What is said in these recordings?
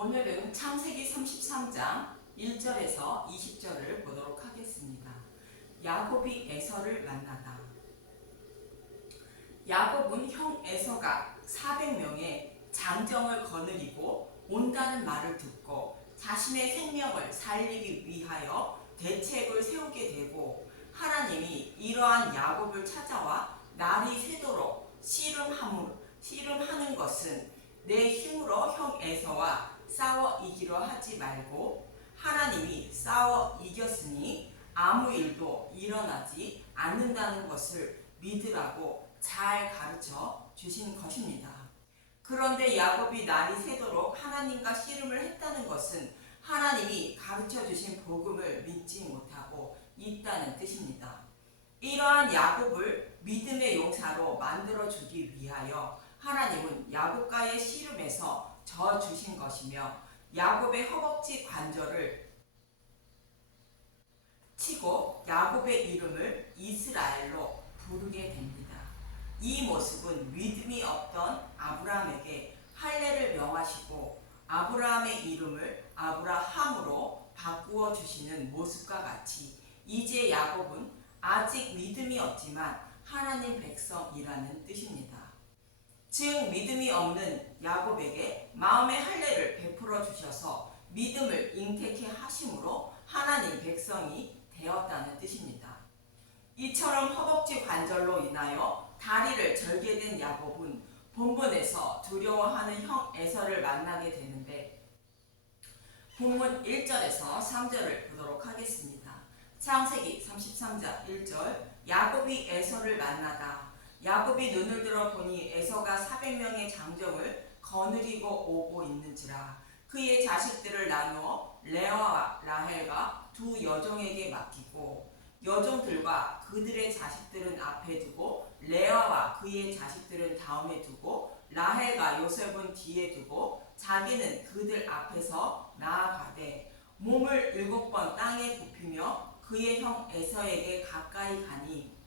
오늘은 창세기 33장 1절에서 20절을 보도록 하겠습니다. 야곱이 에서를 만나다. 야곱은 형 에서가 400명의 장정을 거느리고 온다는 말을 듣고 자신의 생명을 살리기 위하여 대책을 세우게 되고, 하나님이 이러한 야곱을 찾아와 날이 새도록 씨름하는 것은 내 힘으로 형 에서와 싸워 이기려 하지 말고 하나님이 싸워 이겼으니 아무 일도 일어나지 않는다는 것을 믿으라고 잘 가르쳐 주신 것입니다. 그런데 야곱이 날이 새도록 하나님과 씨름을 했다는 것은 하나님이 가르쳐 주신 복음을 믿지 못하고 있다는 뜻입니다. 이러한 야곱을 믿음의 용사로 만들어 주기 위하여 하나님은 야곱과의 씨름에서 져 주신 것이며, 야곱의 허벅지 관절을 치고 야곱의 이름을 이스라엘로 부르게 됩니다. 이 모습은 믿음이 없던 아브라함에게 할례를 명하시고 아브라함의 이름을 아브라함으로 바꾸어 주시는 모습과 같이, 이제 야곱은 아직 믿음이 없지만 하나님 백성이라는 뜻입니다. 즉 믿음이 없는 야곱에게 마음의 할례를 베풀어 주셔서 믿음을 잉태케 하심으로 하나님 백성이 되었다는 뜻입니다. 이처럼 허벅지 관절로 인하여 다리를 절게 된 야곱은 본문에서 두려워하는 형 에서를 만나게 되는데, 본문 1절에서 3절을 보도록 하겠습니다. 창세기 33장 1절. 야곱이 에서를 만나다. 야곱이 눈을 들어 보니 에서가 400명의 장정을 거느리고 오고 있는지라. 그의 자식들을 나누어 레아와 라헬과 두 여종에게 맡기고, 여종들과 그들의 자식들은 앞에 두고 레아와 그의 자식들은 다음에 두고 라헬과 요셉은 뒤에 두고 자기는 그들 앞에서 나아가되, 몸을 7번 땅에 굽히며 그의 형 에서에게 가까이 가니,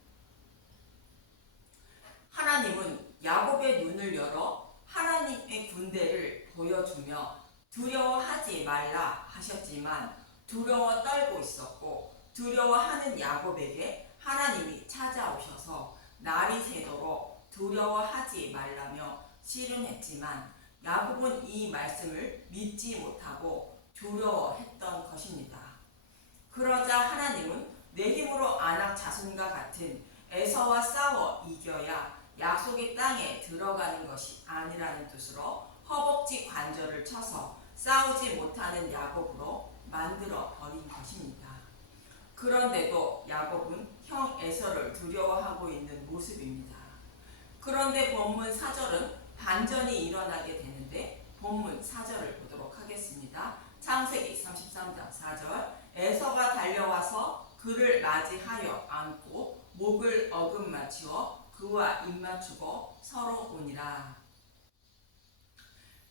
하나님은 야곱의 눈을 열어 하나님의 군대를 보여주며 두려워하지 말라 하셨지만 두려워 떨고 있었고, 두려워하는 야곱에게 하나님이 찾아오셔서 날이 새도록 두려워하지 말라며 씨름했지만 야곱은 이 말씀을 믿지 못하고 두려워했던 것입니다. 그러자 하나님은 내 힘으로 아낙 자손과 같은 에서와 싸워 이겨야 약속의 땅에 들어가는 것이 아니라는 뜻으로 허벅지 관절을 쳐서 싸우지 못하는 야곱으로 만들어 버린 것입니다. 그런데도 야곱은 형 에서를 두려워하고 있는 모습입니다. 그런데 본문 4절은 반전이 일어나게 되는데, 본문 4절을 보도록 하겠습니다. 창세기 33장 4절. 에서가 달려와서 그를 맞이하여 안고 목을 어긋맞추어 그와 입맞추고 서로 오니라.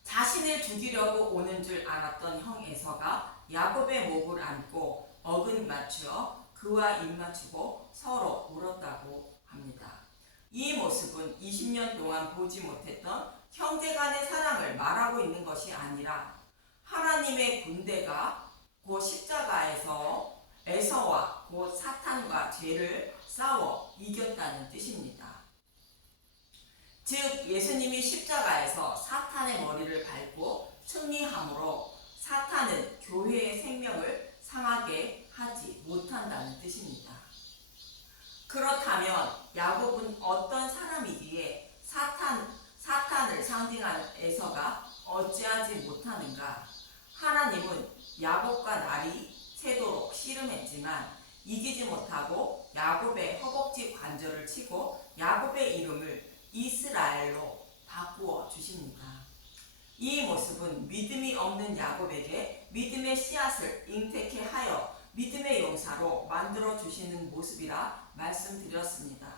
자신을 죽이려고 오는 줄 알았던 형 에서가 야곱의 목을 안고 어긋맞추어 그와 입맞추고 서로 울었다고 합니다. 이 모습은 20년 동안 보지 못했던 형제 간의 사랑을 말하고 있는 것이 아니라 하나님의 군대가 곧 십자가에서 에서와 곧 사탄과 죄를 싸워 이겼다는 뜻입니다. 즉 예수님이 십자가에서 사탄의 머리를 밟고 승리함으로 사탄은 교회의 생명을 상하게 하지 못한다는 뜻입니다. 그렇다면 야곱은 어떤 사람이기에 사탄을 상징하는 에서가 어찌하지 못하는가? 하나님은 야곱과 날이 새도록 씨름했지만 이기지 못하고 야곱의 허벅지 관절을 치고 야곱의 이름을 이스라엘로 바꾸어 주십니다. 이 모습은 믿음이 없는 야곱에게 믿음의 씨앗을 잉태케 하여 믿음의 용사로 만들어 주시는 모습이라 말씀드렸습니다.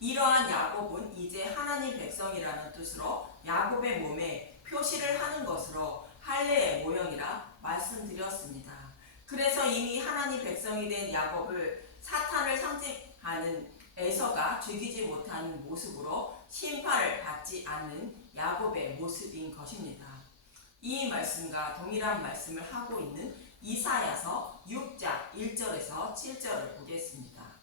이러한 야곱은 이제 하나님 백성이라는 뜻으로 야곱의 몸에 표시를 하는 것으로 할례의 모형이라 말씀드렸습니다. 그래서 이미 하나님 백성이 된 야곱을 사탄을 상징하는 에서가 죽이지 못하는 모습으로 심판을 받지 않는 야곱의 모습인 것입니다. 이 말씀과 동일한 말씀을 하고 있는 이사야서 6장 1절에서 7절을 보겠습니다.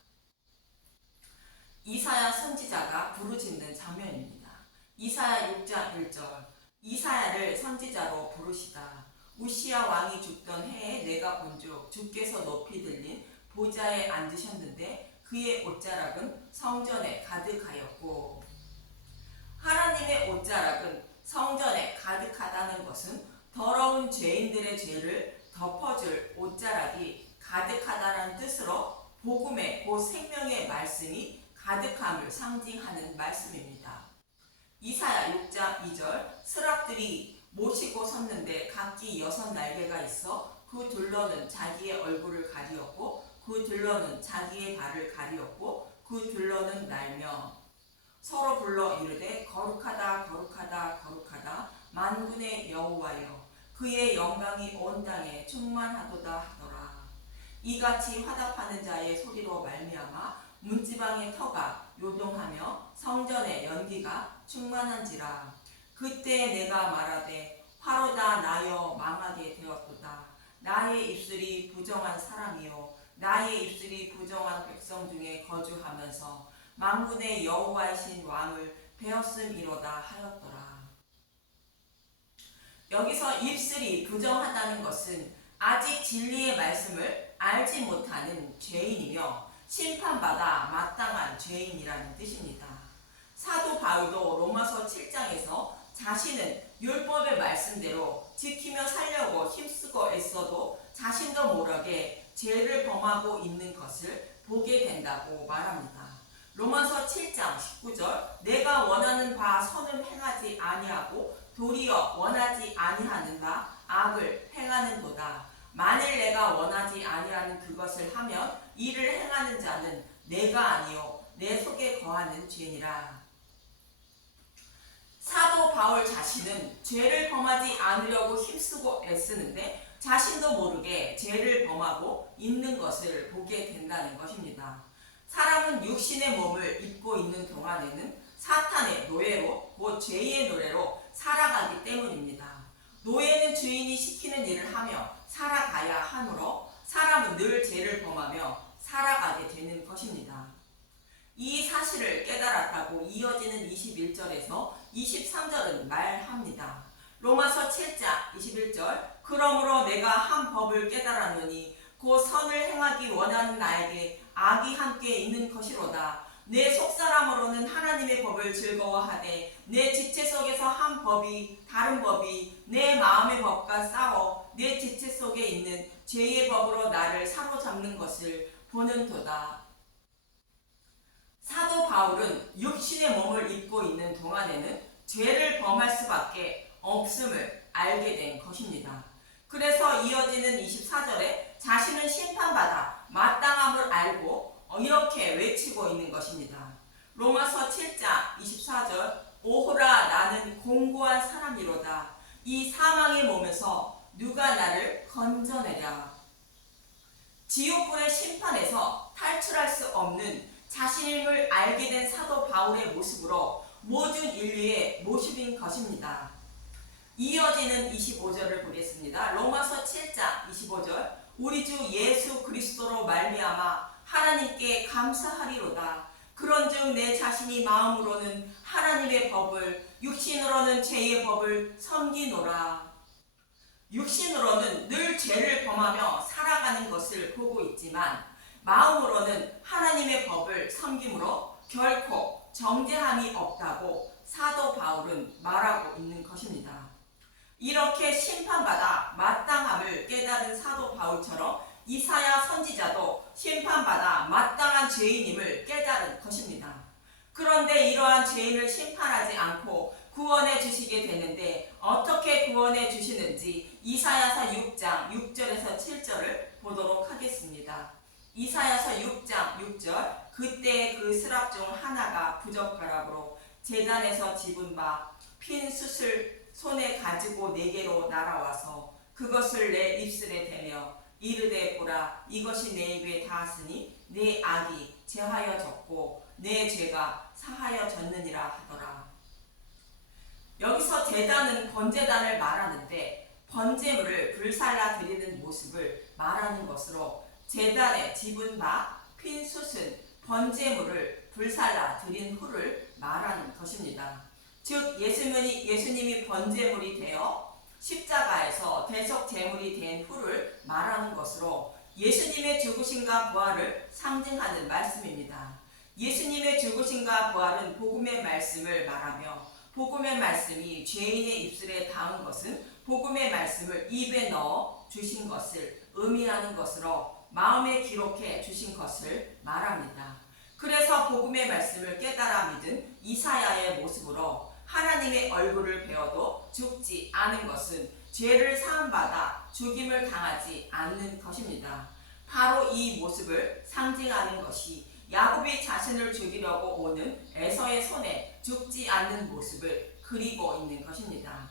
이사야 선지자가 부르짖는 장면입니다. 이사야 6장 1절 이사야를 선지자로 부르시다. 우시야 왕이 죽던 해에 내가 본즉 주께서 높이 들린 보좌에 앉으셨는데 그의 옷자락은 성전에 가득하였고, 하나님의 옷자락은 성전에 가득하다는 것은 더러운 죄인들의 죄를 덮어줄 옷자락이 가득하다는 뜻으로 복음의 곧 생명의 말씀이 가득함을 상징하는 말씀입니다. 이사야 6장 2절 스랍들이 모시고 섰는데 각기 6날개가 있어 그 둘러는 자기의 얼굴을 가리었고 그 둘러는 자기의 발을 가리었고 그 둘러는 날며 서로 불러 이르되 거룩하다 거룩하다 거룩하다 만군의 여호와여 그의 영광이 온 땅에 충만하도다 하더라. 이같이 화답하는 자의 소리로 말미암아 문지방의 터가 요동하며 성전의 연기가 충만한지라. 그때 내가 말하되 화로다 나여 망하게 되었도다. 나의 입술이 부정한 사람이요 나의 입술이 부정한 백성 중에 거주하면서 만군의 여호와이신 왕을 배었음이로다 하였더라. 여기서 입술이 부정하다는 것은 아직 진리의 말씀을 알지 못하는 죄인이며 심판받아 마땅한 죄인이라는 뜻입니다. 사도 바울도 로마서 7장에서 자신은 율법의 말씀대로 지키며 살려고 힘쓰고 애써도 자신도 모르게 죄를 범하고 있는 것을 보게 된다고 말합니다. 로마서 7장 19절 내가 원하는 바 선을 행하지 아니하고 도리어 원하지 아니하는 바 악을 행하는도다. 만일 내가 원하지 아니하는 그것을 하면 이를 행하는 자는 내가 아니요 내 속에 거하는 죄니라. 사도 바울 자신은 죄를 범하지 않으려고 힘쓰고 애쓰는데 자신도 모르게 죄를 범하고 있는 것을 보게 된다는 것입니다. 사람은 육신의 몸을 입고 있는 동안에는 사탄의 노예로 곧 죄의 노래로 살아가기 때문입니다. 노예는 주인이 시키는 일을 하며 살아가야 하므로 사람은 늘 죄를 범하며 살아가게 되는 것입니다. 이 사실을 깨달았다고 이어지는 21절에서 23절은 말합니다. 로마서 7장 21절 그러므로 내가 한 법을 깨달았노니 곧 선을 행하기 원하는 나에게 악이 함께 있는 것이로다. 내 속사람으로는 하나님의 법을 즐거워하되 내 지체 속에서 한 법이 다른 법이 내 마음의 법과 싸워 내 지체 속에 있는 죄의 법으로 나를 사로잡는 것을 보는도다. 사도 바울은 육신의 몸을 입고 있는 동안에는 죄를 범할 수밖에 없음을 알게 된 것입니다. 그래서 이어지는 24절에 자신은 심판받아 마땅함을 알고 이렇게 외치고 있는 것입니다. 로마서 7장 24절 오호라 나는 공고한 사람이로다. 이 사망의 몸에서 누가 나를 건져내랴. 지옥불의 심판에서 탈출할 수 없는 자신임을 알게 된 사도 바울의 모습으로 모든 인류의 모습인 것입니다. 이어지는 25절을 보겠습니다. 로마서 7장 25절 우리 주 예수 그리스도로 말미암아 하나님께 감사하리로다. 그런즉 내 자신이 마음으로는 하나님의 법을 육신으로는 죄의 법을 섬기노라. 육신으로는 늘 죄를 범하며 살아가는 것을 보고 있지만 마음으로는 하나님의 법을 섬김으로 결코 정죄함이 없다고 사도 바울은 말하고 있는 것입니다. 이렇게 심판받아 마땅함을 깨달은 사도 바울처럼 이사야 선지자도 심판받아 마땅한 죄인임을 깨달은 것입니다. 그런데 이러한 죄인을 심판하지 않고 구원해 주시게 되는데 어떻게 구원해 주시는지 이사야서 6장 6절에서 7절을 보도록 하겠습니다. 이사야서 6장 6절 그때 그 스랍 중 하나가 부젓가락으로 제단에서 집은 바 핀 숯을 손에 가지고 내게로 날아와서 그것을 내 입술에 대며 이르되 보라 이것이 내 입에 닿았으니 내 악이 제하여졌고 내 죄가 사하여졌느니라 하더라. 여기서 제단은 번제단을 말하는데 번제물을 불살라 드리는 모습을 말하는 것으로 제단에 집은 바 핀 숯은 번제물을 불살라 드린 후를 말하는 것입니다. 즉 예수님이 번제물이 되어 십자가에서 대속 제물이 된 후를 말하는 것으로 예수님의 죽으심과 부활을 상징하는 말씀입니다. 예수님의 죽으심과 부활은 복음의 말씀을 말하며 복음의 말씀이 죄인의 입술에 닿은 것은 복음의 말씀을 입에 넣어 주신 것을 의미하는 것으로 마음에 기록해 주신 것을 말합니다. 그래서 복음의 말씀을 깨달아 믿은 이사야의 모습으로 하나님의 얼굴을 배워도 죽지 않은 것은 죄를 사함받아 죽임을 당하지 않는 것입니다. 바로 이 모습을 상징하는 것이 야곱이 자신을 죽이려고 오는 에서의 손에 죽지 않는 모습을 그리고 있는 것입니다.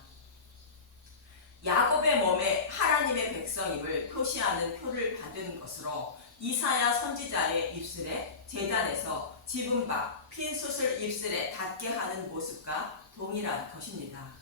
야곱의 몸에 하나님의 백성임을 표시하는 표를 받은 것으로 이사야 선지자의 입술에 제단에서 집은 바 핀 숯을 입술에 닿게 하는 모습과 동일한 것입니다.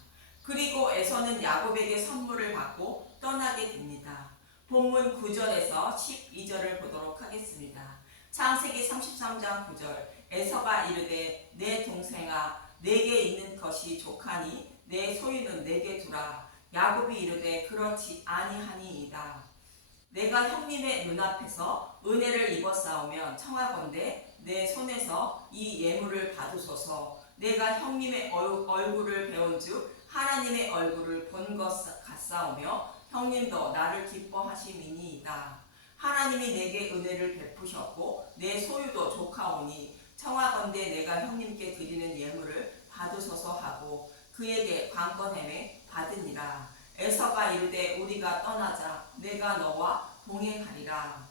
그리고 에서는 야곱에게 선물을 받고 떠나게 됩니다. 본문 9절에서 12절을 보도록 하겠습니다. 창세기 33장 9절 에서가 이르되 내 동생아 내게 있는 것이 족하니 내 소유는 내게 두라. 야곱이 이르되 그렇지 아니하니이다. 내가 형님의 눈앞에서 은혜를 입었사오면 청하건대 내 손에서 이 예물을 받으소서. 내가 형님의 얼굴을 배운즉 하나님의 얼굴을 본 것 같사오며 형님도 나를 기뻐하심이니이다. 하나님이 내게 은혜를 베푸셨고 내 소유도 족하오니 청하건대 내가 형님께 드리는 예물을 받으소서 하고 그에게 관건함에 받으니라. 에서가 이르되 우리가 떠나자. 내가 너와 동행하리라.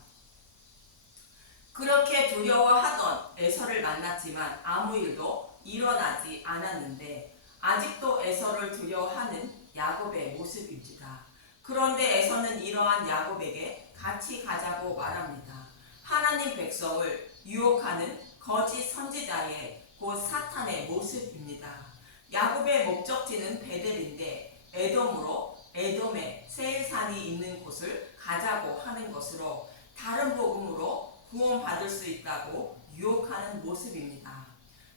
그렇게 두려워하던 에서를 만났지만 아무 일도 일어나지 않았는데 아직도 에서를 두려워하는 야곱의 모습입니다. 그런데 에서는 이러한 야곱에게 같이 가자고 말합니다. 하나님 백성을 유혹하는 거짓 선지자의 곧 사탄의 모습입니다. 야곱의 목적지는 베델인데 에돔으로 에돔에 세일산이 있는 곳을 가자고 하는 것으로 다른 복음으로 구원받을 수 있다고 유혹하는 모습입니다.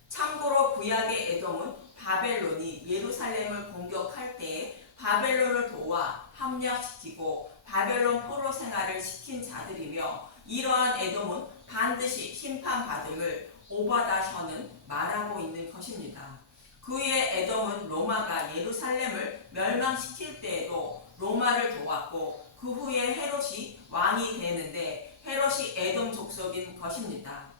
참고로 구약의 에돔은 바벨론이 예루살렘을 공격할 때에 바벨론을 도와 함락시키고 바벨론 포로 생활을 시킨 자들이며 이러한 에돔은 반드시 심판받음을 오바다셔는 말하고 있는 것입니다. 그의 에돔은 로마가 예루살렘을 멸망시킬 때에도 로마를 도왔고 그 후에 헤롯이 왕이 되는데 헤롯이 에돔 족속인 것입니다.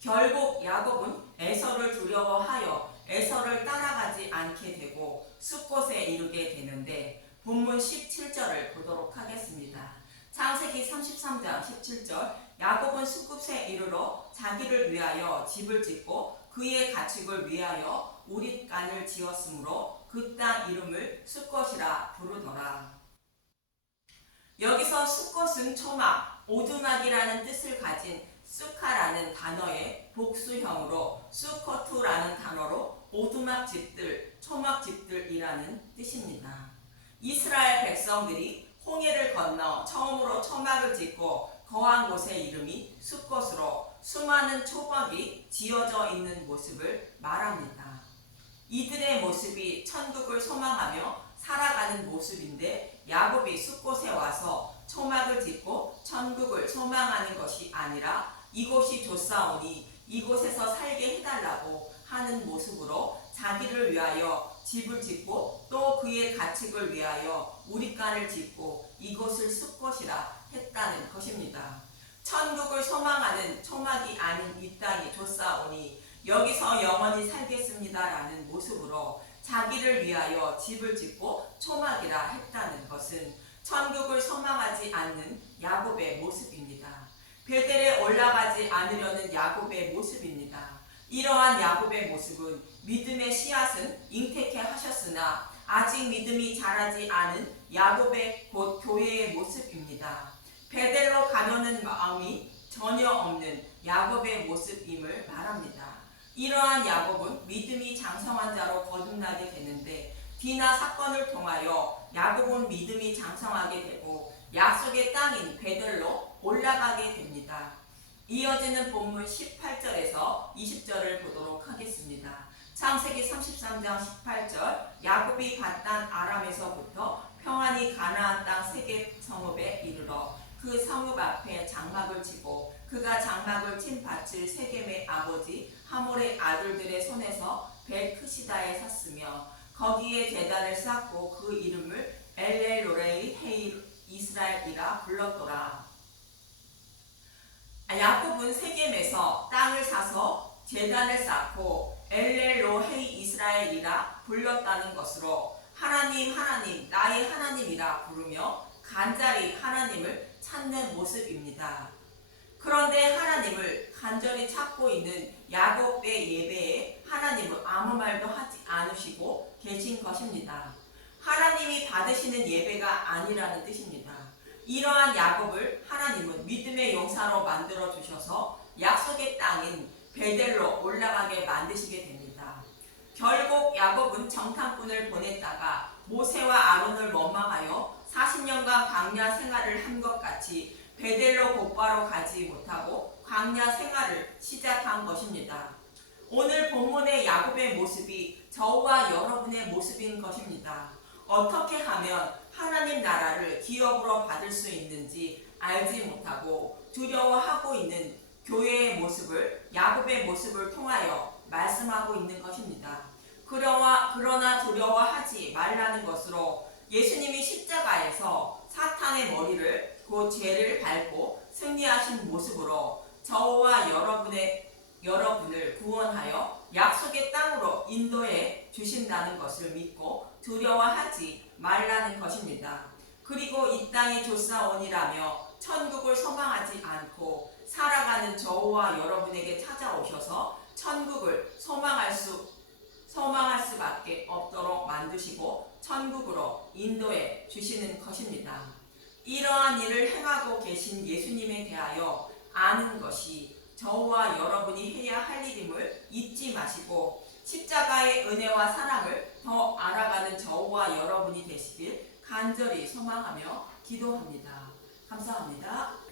결국 야곱은 에서를 두려워하여 에서를 따라가지 않게 되고 숫곳에 이르게 되는데 본문 17절을 보도록 하겠습니다. 창세기 33장 17절 야곱은 숫곳에 이르러 자기를 위하여 집을 짓고 그의 가축을 위하여 우릿간을 지었으므로 그 땅 이름을 숫곳이라 부르더라. 여기서 숫곳은 초막, 오두막이라는 뜻을 가진 수카라는 단어의 복수형으로 수코투라는 단어로 오두막 집들, 초막 집들이라는 뜻입니다. 이스라엘 백성들이 홍해를 건너 처음으로 초막을 짓고 거한 곳의 이름이 숫곳으로 수많은 초막이 지어져 있는 모습을 말합니다. 이들의 모습이 천국을 소망하며 살아가는 모습인데 야곱이 숫곳에 와서 초막을 짓고 천국을 소망하는 것이 아니라 이곳이 좋사오니 이곳에서 살게 해달라고 하는 모습으로 자기를 위하여 집을 짓고 또 그의 가축을 위하여 우릿간을 짓고 이곳을 숫곳이라 했다는 것입니다. 천국을 소망하는 초막이 아닌 이 땅이 좋사오니 여기서 영원히 살겠습니다라는 모습으로 자기를 위하여 집을 짓고 초막이라 했다는 것은 천국을 소망하지 않는 야곱의 모습입니다. 베델에 올라가지 않으려는 야곱의 모습입니다. 이러한 야곱의 모습은 믿음의 씨앗은 잉태케 하셨으나 아직 믿음이 자라지 않은 야곱의 곧 교회의 모습입니다. 베델로 가려는 마음이 전혀 없는 야곱의 모습임을 말합니다. 이러한 야곱은 믿음이 장성한 자로 거듭나게 되는데 디나 사건을 통하여 야곱은 믿음이 장성하게 되고 약속의 땅인 베들로 올라가게 됩니다. 이어지는 본문 18절에서 20절을 보도록 하겠습니다. 창세기 33장 18절 야곱이 갓단 아람에서부터 평안히 가나안 땅 세겜 성읍에 이르러 그 성읍 앞에 장막을 치고 그가 장막을 친 밭을 세겜의 아버지 하몰의 아들들의 손에서 벨크시다에 샀으며 거기에 제단을 쌓고 그 이름을 엘레로레이 헤이 이스라엘이라 불렀더라. 야곱은 세겜에서 땅을 사서 제단을 쌓고 엘레로헤이 이스라엘이라 불렀다는 것으로 하나님 나의 하나님이라 부르며 간절히 하나님을 찾는 모습입니다. 그런데 하나님을 간절히 찾고 있는 야곱의 예배에 하나님은 아무 말도 하지 않으시고 계신 것입니다. 하나님이 받으시는 예배가 아니라는 뜻입니다. 이러한 야곱을 하나님은 믿음의 용사로 만들어 주셔서 약속의 땅인 베델로 올라가게 만드시게 됩니다. 결국 야곱은 정탐꾼을 보냈다가 모세와 아론을 원망하여 40년간 광야 생활을 한 것 같이 베델로 곧바로 가지 못하고 광야 생활을 시작한 것입니다. 오늘 본문의 야곱의 모습이 저와 여러분의 모습인 것입니다. 어떻게 하면 하나님 나라를 기업으로 받을 수 있는지 알지 못하고 두려워하고 있는 교회의 모습을 야곱의 모습을 통하여 말씀하고 있는 것입니다. 그러나 두려워하지 말라는 것으로 예수님이 십자가에서 사탄의 머리를 그 죄를 밟고 승리하신 모습으로 저와 여러분을 구원하여 약속의 땅으로 인도해 주신다는 것을 믿고 두려워하지 말라는 것입니다. 그리고 이 땅이 좋사오니라며 천국을 소망하지 않고 살아가는 저와 여러분에게 찾아오셔서 천국을 소망할 수밖에 없도록 만드시고 천국으로 인도해 주시는 것입니다. 이러한 일을 행하고 계신 예수님에 대하여 아는 것이 저와 여러분이 해야 할 일임을 잊지 마시고 십자가의 은혜와 사랑을 더 알아가는 저와 여러분이 되시길 간절히 소망하며 기도합니다. 감사합니다.